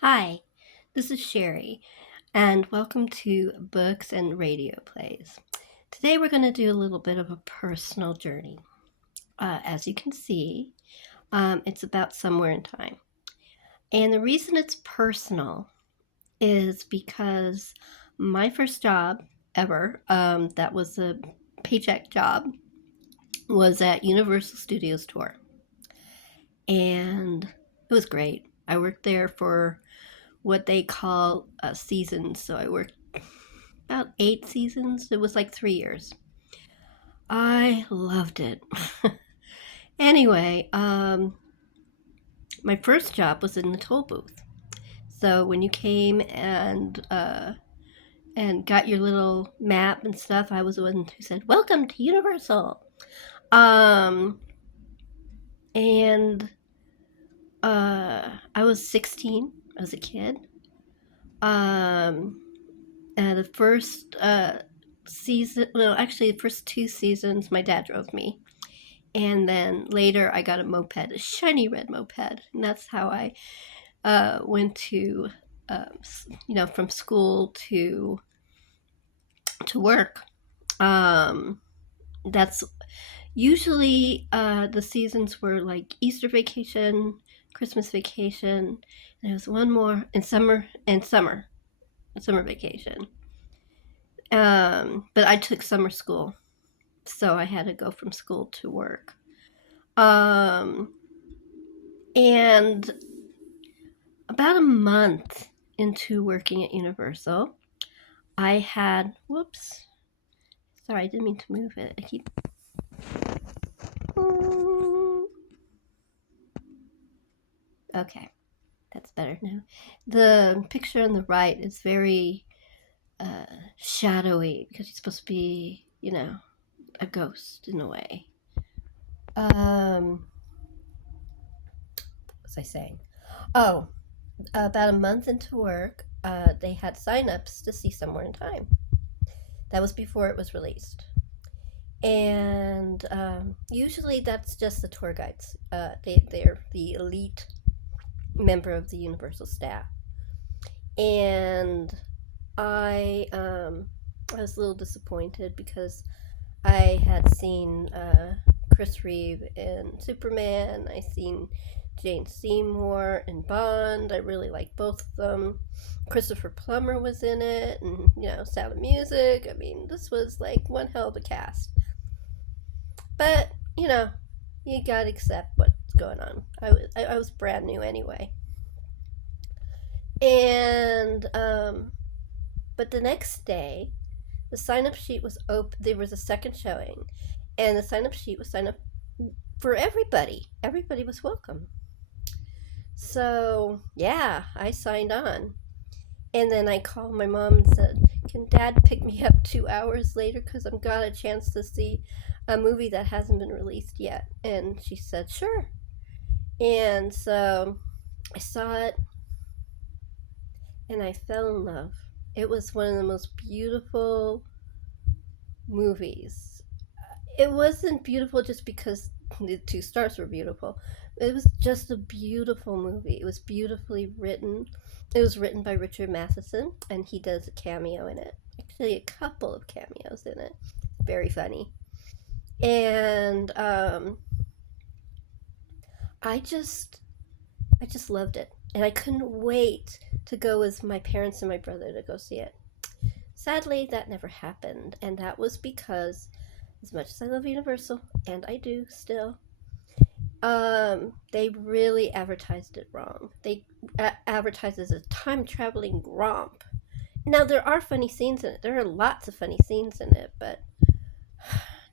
Hi, this is Sherri, and welcome to Books and Radio Plays. Today we're going to do a little bit of a personal journey. As you can see, it's about somewhere in time. And the reason it's personal is because my first job ever, that was a paycheck job, was at Universal Studios Tour. And it was great. I worked there for what they call seasons. So I worked about 8 seasons. It was like 3 years. I loved it. Anyway, my first job was in the toll booth. So when you came and got your little map and stuff, I was the one who said, "Welcome to Universal." Um, and I was 16. I was a kid. The first season, well, actually, the first 2 seasons, my dad drove me. And then later, I got a moped, a shiny red moped. And that's how I went to, from school to work. That's usually the seasons were like Easter vacation, Christmas vacation, and there was one more in summer vacation. But I took summer school, so I had to go from school to work. And about a month into working at Universal, I had, whoops, sorry, I didn't mean to move it. I keep, okay, that's better now. The picture on the right is very shadowy because he's supposed to be, a ghost in a way. What was I saying? Oh, about a month into work, they had sign-ups to see Somewhere in Time. That was before it was released. And usually that's just the tour guides. They're the elite member of the Universal staff. And I was a little disappointed because I had seen Chris Reeve in Superman. I seen Jane Seymour in Bond. I really liked both of them. Christopher Plummer was in it, and Sound of Music. I mean, this was like one hell of a cast. But you gotta accept what's going on. I was brand new anyway, and but the next day, the sign-up sheet was open. There was a second showing, and the sign-up sheet was signed up for everybody. Everybody was welcome. So yeah, I signed on, and then I called my mom and said, "Can Dad pick me up 2 hours later because I've got a chance to see a movie that hasn't been released yet?" And she said, "Sure." And so I saw it, and I fell in love. It was one of the most beautiful movies. It wasn't beautiful just because the two stars were beautiful. It was just a beautiful movie. It was beautifully written. It was written by Richard Matheson, and he does a cameo in it. Actually, a couple of cameos in it. Very funny. And I just loved it, and I couldn't wait to go with my parents and my brother to go see it. Sadly, that never happened, and that was because, as much as I love Universal, and I do still, they really advertised it wrong. They advertised it as a time-traveling romp. Now, there are funny scenes in it. There are lots of funny scenes in it, but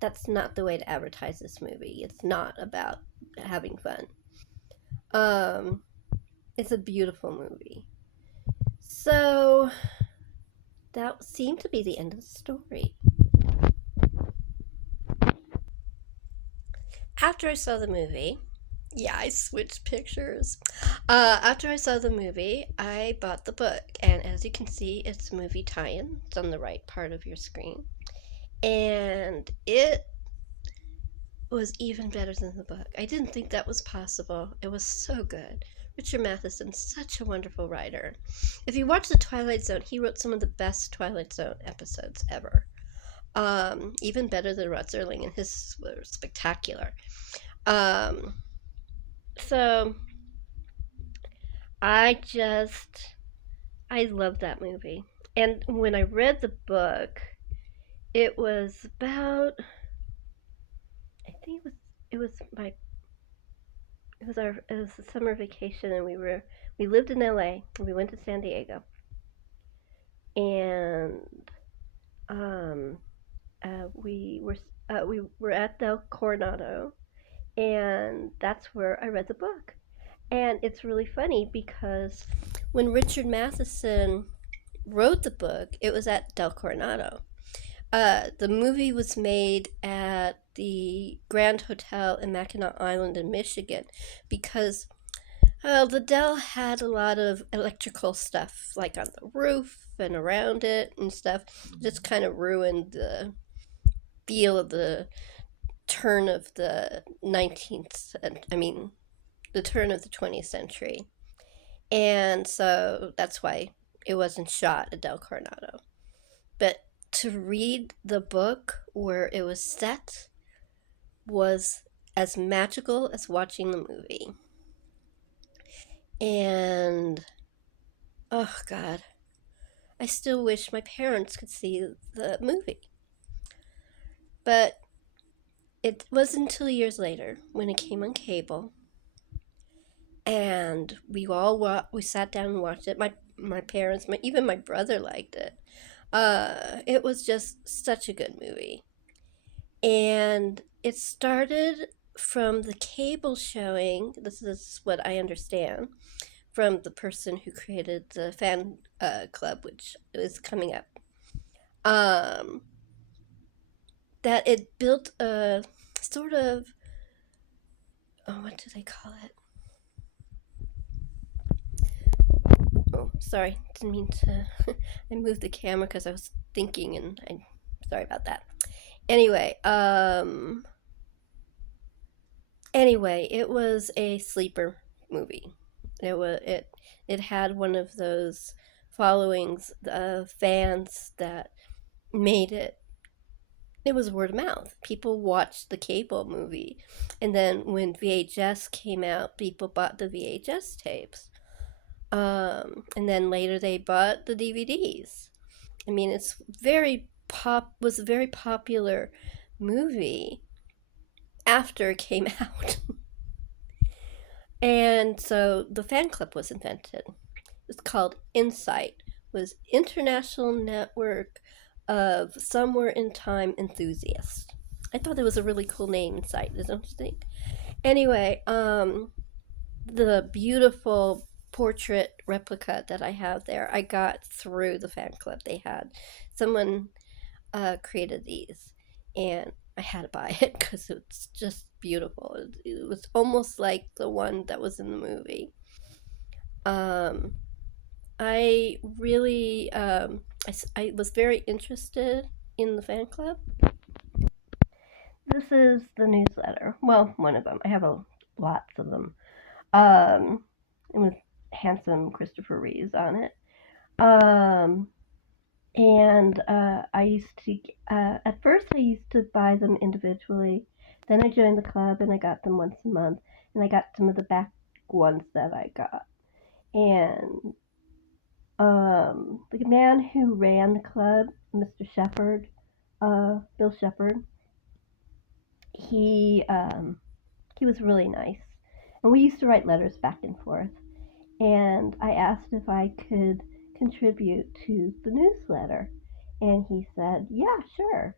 that's not the way to advertise this movie. It's not about having fun. It's a beautiful movie. So, that seemed to be the end of the story. After I saw the movie, yeah, I switched pictures. After I saw the movie, I bought the book, and as you can see, it's a movie tie-in. It's on the right part of your screen. And it was even better than the book. I didn't think that was possible. It was so good. Richard Matheson, such a wonderful writer. If you watch The Twilight Zone, he wrote some of the best Twilight Zone episodes ever. Even better than Rod Serling, and his were spectacular. Um, so I just, I love that movie. And when I read the book, it was about, I think it was my, it was a summer vacation, and we lived in LA, and we went to San Diego. And um, we were at Del Coronado, and that's where I read the book. And it's really funny because when Richard Matheson wrote the book, it was at Del Coronado. The movie was made at the Grand Hotel in Mackinac Island in Michigan because the Dell had a lot of electrical stuff, like on the roof and around it and stuff. Just kind of ruined the feel of the turn of the 19th, I mean, the turn of the 20th century. And so that's why it wasn't shot at Del Coronado. But to read the book where it was set was as magical as watching the movie. And oh God, I still wish my parents could see the movie. But it wasn't until years later when it came on cable, and we sat down and watched it. My parents, even my brother liked it. It was just such a good movie, and it started from the cable showing. This is what I understand from the person who created the fan club, which is coming up. Um, that it built a sort of, oh, what do they call it? Oh, sorry, didn't mean to. I moved the camera because I was thinking, and I'm sorry about that. Anyway, it was a sleeper movie. It had one of those followings of fans that made it. It was word of mouth. People watched the cable movie, and then when VHS came out, people bought the VHS tapes. And then later they bought the DVDs. I mean, it's very was a very popular movie after it came out. And so the fan club was invented. It's called Insite. It was International Network of Somewhere in Time Enthusiasts. I thought that was a really cool name, Insite, don't you think? Anyway, the beautiful portrait replica that I have there, I got through the fan club they had. Someone created these, and I had to buy it because it's just beautiful. It was almost like the one that was in the movie. Um, I really, I was very interested in the fan club. This is the newsletter. Well, one of them. I have lots of them. It was handsome Christopher Reeves on it. And I used to, at first, I used to buy them individually. Then I joined the club and I got them once a month. And I got some of the back ones that I got. And the man who ran the club, Mr. Shepard, Bill Shepard, he was really nice. And we used to write letters back and forth. And I asked if I could contribute to the newsletter. And he said, yeah, sure.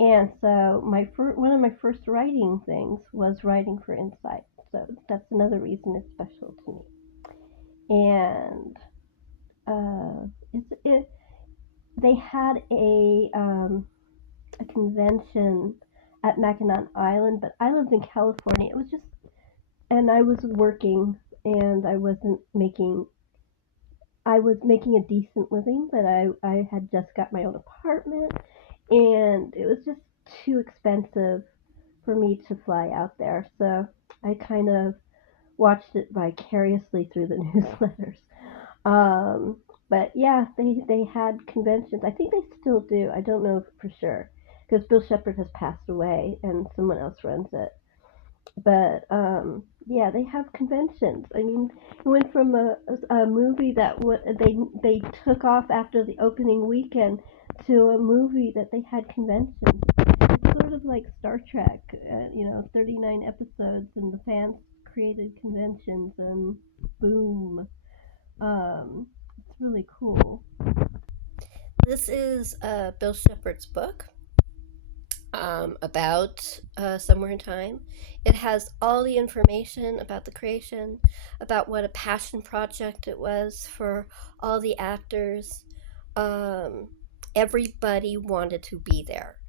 And so one of my first writing things was writing for Insite. So that's another reason it's special to me. And they had a convention at Mackinac Island, but I lived in California. It was just, and I was working, and I was making a decent living, but I had just got my own apartment, and it was just too expensive for me to fly out there. So I kind of watched it vicariously through the newsletters. But yeah, they had conventions. I think they still do. I don't know for sure because Bill Shepard has passed away and someone else runs it. But yeah, they have conventions. I mean, it went from a movie that they took off after the opening weekend to a movie that they had conventions. It's sort of like Star Trek, 39 episodes, and the fans created conventions, and boom, it's really cool. This is Bill Shepard's book about Somewhere in Time. It has all the information about the creation, about what a passion project it was for all the actors. Um, Everybody wanted to be there,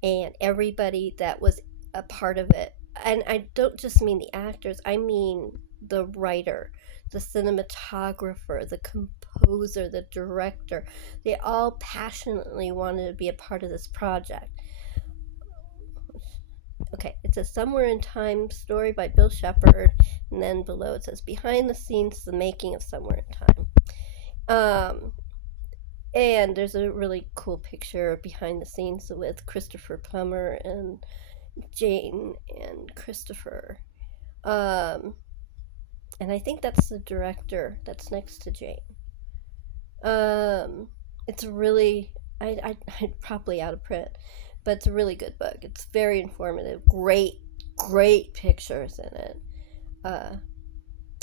and everybody that was a part of it. And I don't just mean the actors, I mean the writer, the cinematographer, the composer, the director. They all passionately wanted to be a part of this project. Okay, it says Somewhere in Time story by Bill Shepard, and then below it says Behind the Scenes, the making of Somewhere in Time. And there's a really cool picture behind the scenes with Christopher Plummer and Jane and Christopher. And I think that's the director that's next to Jane. It's really, I'm probably out of print, but it's a really good book. It's very informative. Great pictures in it.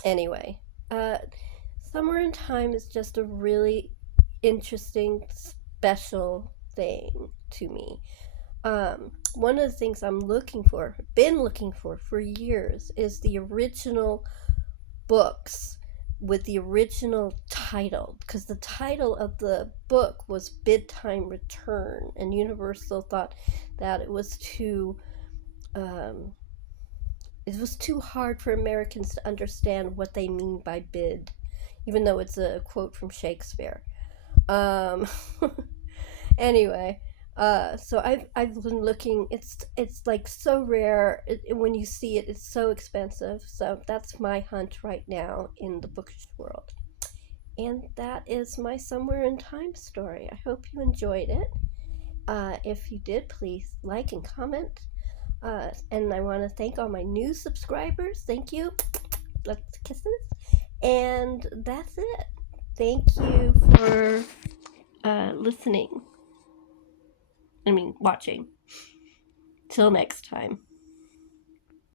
Anyway, Somewhere in Time is just a really interesting, special thing to me. One of the things I'm been looking for years, is the original books with the original title, because the title of the book was Bedtime Return, and Universal thought that it was too hard for Americans to understand what they mean by bid, even though it's a quote from Shakespeare. Um, anyway, so I've been looking. It's like so rare. When you see it, it's so expensive. So that's my hunt right now in the bookish world. And that is my Somewhere in Time story. I hope you enjoyed it. If you did, please like and comment. And I want to thank all my new subscribers. Thank you. Lots of kisses. And that's it. Thank you for listening. Watching. Till next time.